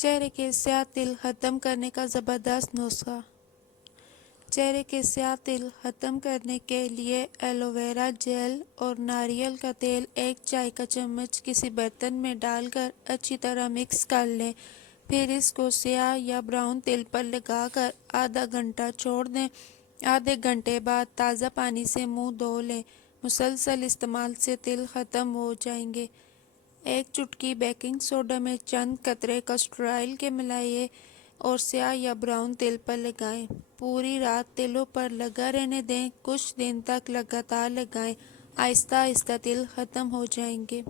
چہرے کے سیاہ تل ختم کرنے کا زبردست نسخہ۔ چہرے کے سیاہ تل ختم کرنے کے لیے ایلو ویرا جیل اور ناریل کا تیل 1 چائے کا چمچ کسی برتن میں ڈال کر اچھی طرح مکس کر لیں۔ پھر اس کو سیاہ یا براؤن تل پر لگا کر آدھا گھنٹہ چھوڑ دیں۔ آدھے گھنٹے بعد تازہ پانی سے منہ دھو لیں۔ مسلسل استعمال سے تل ختم ہو جائیں گے۔ 1 چٹکی بیکنگ سوڈا میں چند قطرے کسٹر آئل کے ملائیں اور سیاہ یا براؤن تل پر لگائیں۔ پوری رات تلوں پر لگا رہنے دیں۔ کچھ دن تک لگاتار لگائیں۔ آہستہ آہستہ تل ختم ہو جائیں گے۔